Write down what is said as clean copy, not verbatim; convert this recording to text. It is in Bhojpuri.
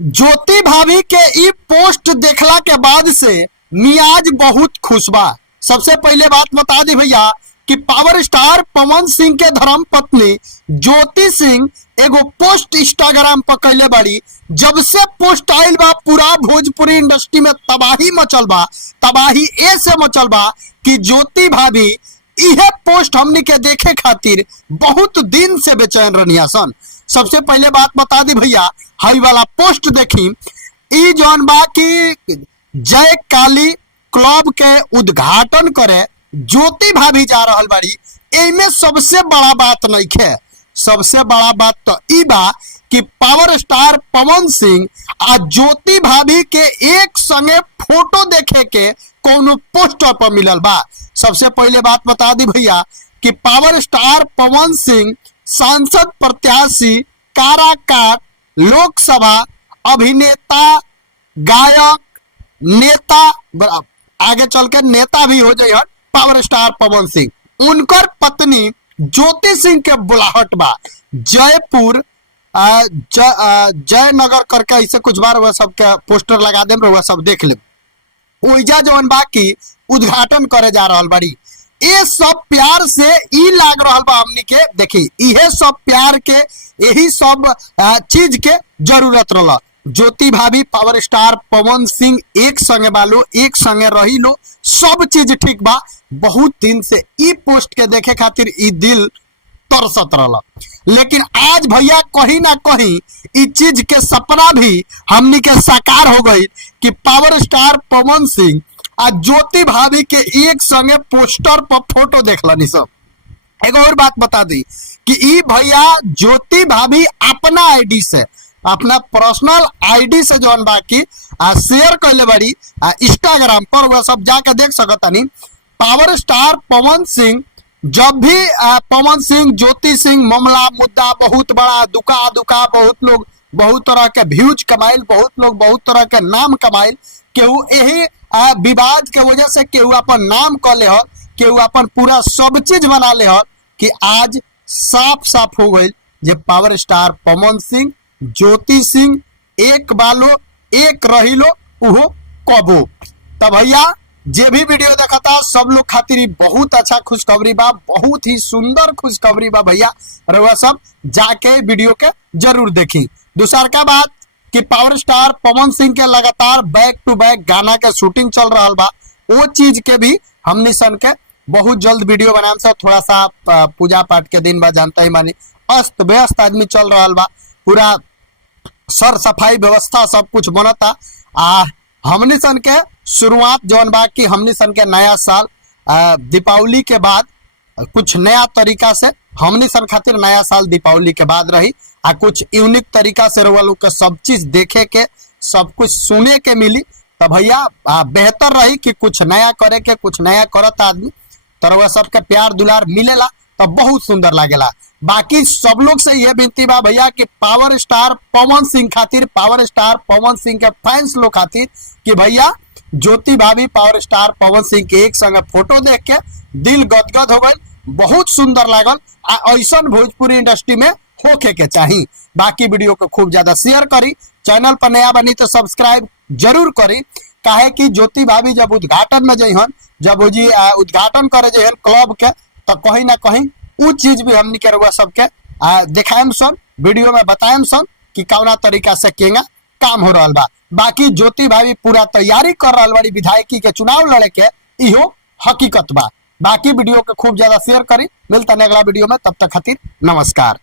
ज्योति भाभी के ई पोस्ट देखला के बाद से मियाज बहुत खुश बा। सबसे पहले बात बता दी भैया कि पावर स्टार पवन सिंह के धर्म पत्नी ज्योति सिंह एगो पोस्ट इंस्टाग्राम पर कैले बाड़ी। जब से पोस्ट आयल बा पूरा भोजपुरी इंडस्ट्री में तबाही मचल बा। तबाही ऐसे मचल बा कि ज्योति भाभी यह पोस्ट हमनी के देखे खातिर बहुत दिन से बेचैन रनिया सन। सबसे पहले बात बता दी भैया, हाई वाला पोस्ट देखी। ई जौन बा कि जय काली क्लब के उद्घाटन करे ज्योति भाभी जा रहल बाड़ी। एमे सबसे बड़ा बात नहीं है। सबसे बड़ा बात तो ई बा कि पावर स्टार पवन सिंह आ ज्योति भाभी के एक संगे फोटो देखे के कोनो पोस्टर पर मिलल बा। सबसे पहले बात बता दी भैया कि पावर स्टार पवन सिंह सांसद प्रत्याशी, काराकाट, लोकसभा, अभिनेता, गायक, नेता, आगे चल के नेता भी हो जाए पावर स्टार पवन सिंह। उनकर पत्नी ज्योति सिंह के बुलाहट बा जयपुर जयनगर करके ऐसे कुछ बार वह सब के पोस्टर लगा दे, वह सब देख ले। ओइजा जवन बा की उद्घाटन करे जा रहल बाड़ी। ये सब प्यार से ई लाग रहल बा हमनी के। देखी इहे सब प्यार के यही सब चीज के जरूरत रहला। ज्योति भाभी पावर स्टार पवन सिंह एक संगे बालो, एक संगे रही लो, सब चीज ठीक बा। बहुत दिन से ई पोस्ट के देखे खातिर ई दिल तरसत रहला। लेकिन आज भैया कहीं ना कहीं ई चीज के सपना भी हमनी के साकार हो गई कि पावर स्टार पवन सिंह आ ज्योति भाभी के एक संगे पोस्टर पर फोटो देखलनी सब। एक और बात बता दी कि ई भैया ज्योति भाभी अपना आईडी से, अपना पर्सनल आईडी से जौन बाकी शेयर कैले बड़ी इंस्टाग्राम पर, वह सब जाके देख सकतानी। पावर स्टार पवन सिंह जब भी पवन सिंह ज्योति सिंह मामला मुद्दा बहुत बड़ा दुका बहुत लोग बहुत तरह के व्यूज कमाइल, बहुत लोग बहुत तरह के नाम कमाइल। केहू यही विवाद के वजह से केहू अपन नाम क ले, केहू अपन पूरा सब चीज बना ले कि आज साफ साफ हो गई जे पावर स्टार पवन सिंह ज्योति सिंह एक बालो एक रही लो उहो कबो। तब भैया जे भी वीडियो देखता सब लोग खातिर बहुत अच्छा खुशखबरी बा, बहुत ही सुंदर खुशखबरी बा भैया। और वह सब जाके वीडियो के जरूर देखी। दूसर का बात कि पावर स्टार पवन सिंह के लगातार बैक टू बैक गाना के शूटिंग चल रहा बा। वो चीज के भी हमनी सन के बहुत जल्द वीडियो बनाम से, थोड़ा सा पूजा पाठ के दिन बा, जानता ही मानी अस्त व्यस्त आदमी चल रहा बा, पूरा सर सफाई व्यवस्था सब कुछ बनता। हमनी सन के शुरुआत जौन बा कि हमनी सन के नया साल दीपावली के बाद कुछ नया तरीका से हमनी सन खातिर नया साल दीपावली के बाद रही। कुछ यूनिक तरीका से रउआ लोग के सब चीज देखे के, सब कुछ सुने के मिली। तो भैया बेहतर रही कि कुछ नया करे के, कुछ नया करत आदमी तो रउआ सबके प्यार दुलार मिलेला तो बहुत सुंदर लागेला। बाकी सब लोग से यह विनती बा भैया कि पावर स्टार पवन सिंह खातिर, पावर स्टार पवन सिंह के फैंस लोग खातिर कि भैया ज्योति भाभी पावर स्टार पवन सिंह के एक संग फोटो देख के दिल गदगद हो गई, बहुत सुंदर लागल। ऐसा भोजपुरी इंडस्ट्री में होके के चाहिए। बाकी वीडियो को खूब ज्यादा शेयर करी, चैनल पर नया बनी तो सब्सक्राइब जरूर करी। काहे कि ज्योति भाभी जब उद्घाटन में जइहन, जब वो जी उद्घाटन करे जइहन क्लब के, तो कहीं ना कहीं वो चीज भी हमनी के रउआ सबके दिखाएम सन, वीडियो में बताएम सन कि कौना तरीका से केंगा काम हो रहा बा। बाकी ज्योति भाभी पूरा तैयारी कर रहा बड़ी विधायकी के चुनाव लड़े के, इहो हकीकत बा। बाकी वीडियो के खूब ज्यादा शेयर करी। मिलता है अगला वीडियो में, तब तक खातिर नमस्कार।